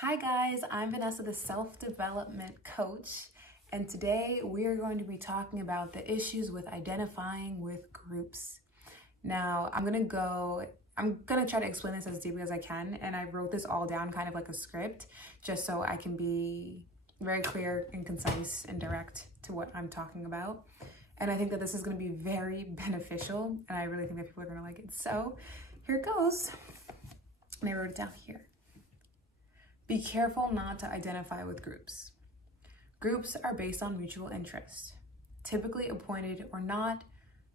Hi guys, I'm Vanessa, the self-development coach, and today we are going to be talking about the issues with identifying with groups. Now, I'm gonna try to explain this as deeply as I can, and I wrote this all down kind of like a script, just so I can be very clear and concise and direct to what I'm talking about. And I think that this is gonna be very beneficial, and I really think that people are gonna like it. So here it goes. And I wrote it down here. Be careful not to identify with groups. Groups are based on mutual interest. Typically appointed or not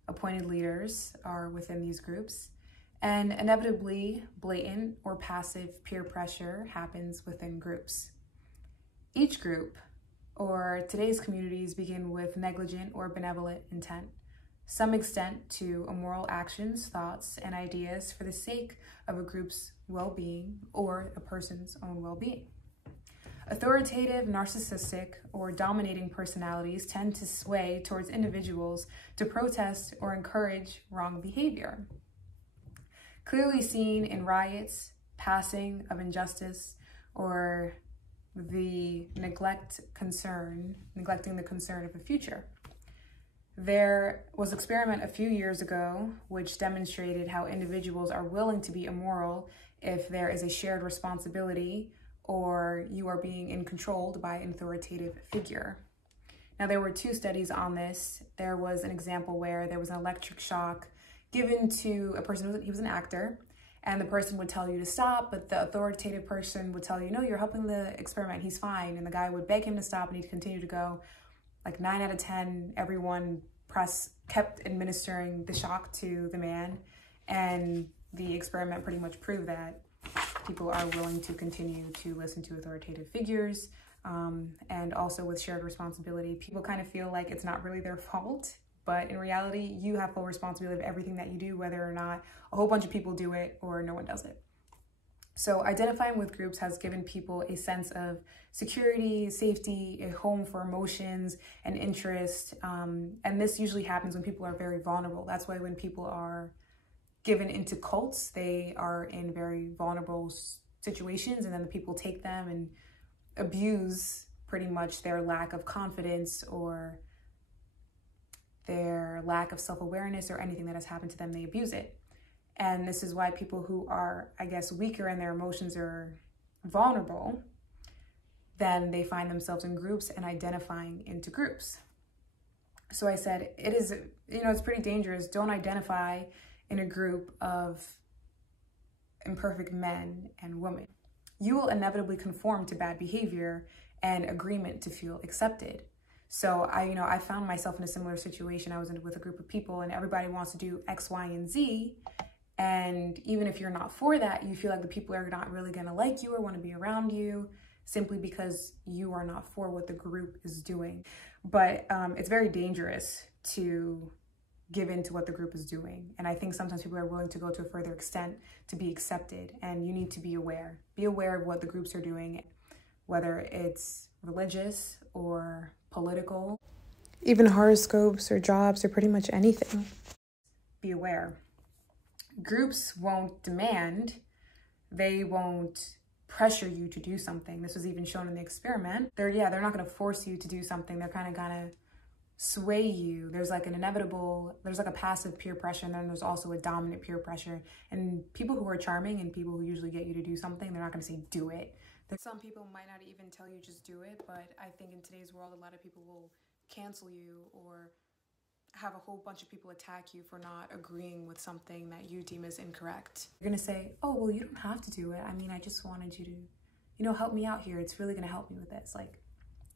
appointed leaders are within these groups, and inevitably blatant or passive peer pressure happens within groups. Each group, or today's communities, begin with negligent or benevolent intent, some extent to immoral actions, thoughts, and ideas for the sake of a group's well-being or a person's own well-being. Authoritative, narcissistic, or dominating personalities tend to sway towards individuals to protest or encourage wrong behavior. Clearly seen in riots, passing of injustice, or the neglecting the concern of the future. There was an experiment a few years ago which demonstrated how individuals are willing to be immoral if there is a shared responsibility or you are being controlled by an authoritative figure. Now, there were two studies on this. There was an example where there was an electric shock given to a person, he was an actor, and the person would tell you to stop, but the authoritative person would tell you, no, you're helping the experiment, he's fine. And the guy would beg him to stop and he'd continue to go. Like 9 out of 10, everyone kept administering the shock to the man, and the experiment pretty much proved that people are willing to continue to listen to authoritative figures, and also with shared responsibility. People kind of feel like it's not really their fault, but in reality, you have full responsibility of everything that you do, whether or not a whole bunch of people do it or no one does it. So identifying with groups has given people a sense of security, safety, a home for emotions and interest. And this usually happens when people are very vulnerable. That's why when people are given into cults, they are in very vulnerable situations, and then the people take them and abuse pretty much their lack of confidence or their lack of self-awareness or anything that has happened to them, they abuse it. And this is why people who are, I guess, weaker in their emotions or vulnerable, then they find themselves in groups and identifying into groups. So I said, it's pretty dangerous. Don't identify in a group of imperfect men and women. You will inevitably conform to bad behavior and agreement to feel accepted. So I found myself in a similar situation. I was with a group of people and everybody wants to do X, Y, and Z. And even if you're not for that, you feel like the people are not really going to like you or want to be around you simply because you are not for what the group is doing. But it's very dangerous to give in to what the group is doing. And I think sometimes people are willing to go to a further extent to be accepted. And you need to be aware. Be aware of what the groups are doing, whether it's religious or political. Even horoscopes or jobs or pretty much anything. Be aware. Groups won't demand, they won't pressure you to do something. This was even shown in the experiment. They're not gonna force you to do something. They're kind of gonna sway you. There's like a passive peer pressure, and then there's also a dominant peer pressure. And people who are charming and people who usually get you to do something, they're not gonna say do it. Some people might not even tell you just do it, but I think in today's world, a lot of people will cancel you or have a whole bunch of people attack you for not agreeing with something that you deem as incorrect. You're gonna say, oh, well, you don't have to do it. I mean, I just wanted you to, help me out here. It's really gonna help me with this. Like,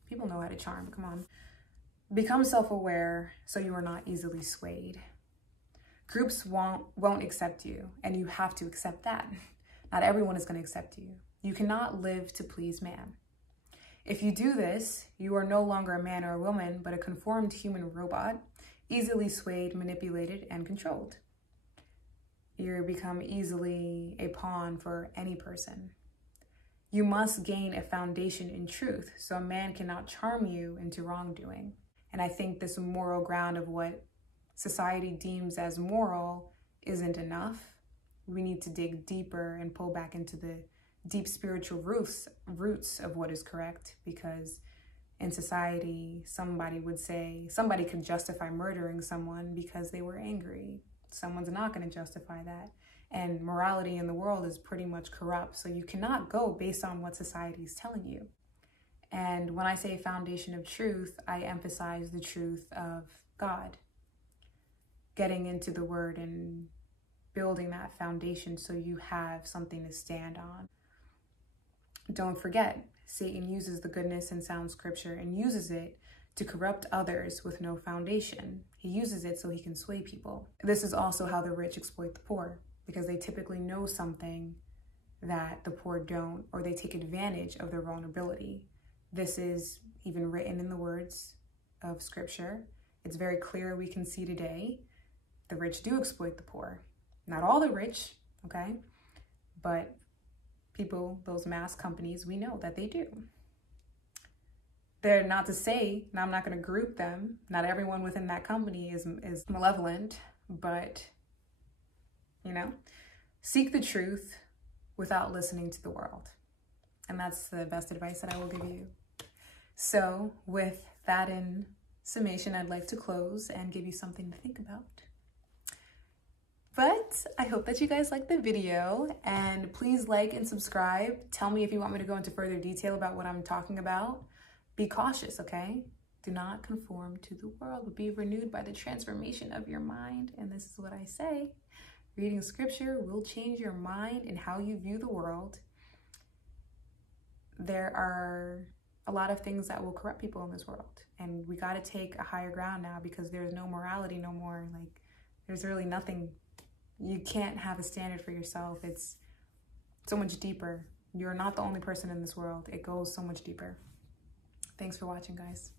people know how to charm, come on. Become self-aware so you are not easily swayed. Groups won't accept you, and you have to accept that. Not everyone is gonna accept you. You cannot live to please man. If you do this, you are no longer a man or a woman, but a conformed human robot, easily swayed, manipulated, and controlled. You become easily a pawn for any person. You must gain a foundation in truth, so a man cannot charm you into wrongdoing. And I think this moral ground of what society deems as moral isn't enough. We need to dig deeper and pull back into the deep spiritual roots of what is correct, because in society, somebody could justify murdering someone because they were angry. Someone's not going to justify that. And morality in the world is pretty much corrupt. So you cannot go based on what society is telling you. And when I say foundation of truth, I emphasize the truth of God. Getting into the word and building that foundation so you have something to stand on. Don't forget, Satan uses the goodness in sound scripture and uses it to corrupt others with no foundation. He uses it so he can sway people. This is also how the rich exploit the poor, because they typically know something that the poor don't, or they take advantage of their vulnerability. This is even written in the words of scripture. It's very clear, we can see today, the rich do exploit the poor. Not all the rich, okay? But people, those mass companies, we know that they do. They're not to say, and I'm not going to group them, not everyone within that company is malevolent, but, you know, seek the truth without listening to the world. And that's the best advice that I will give you. So with that in summation, I'd like to close and give you something to think about. But I hope that you guys liked the video, and please like and subscribe. Tell me if you want me to go into further detail about what I'm talking about. Be cautious, okay? Do not conform to the world, but be renewed by the transformation of your mind. And this is what I say. Reading scripture will change your mind and how you view the world. There are a lot of things that will corrupt people in this world. And we got to take a higher ground now, because there's no morality no more. Like, there's really nothing. You can't have a standard for yourself. It's so much deeper. You're not the only person in this world. It goes so much deeper. Thanks for watching, guys.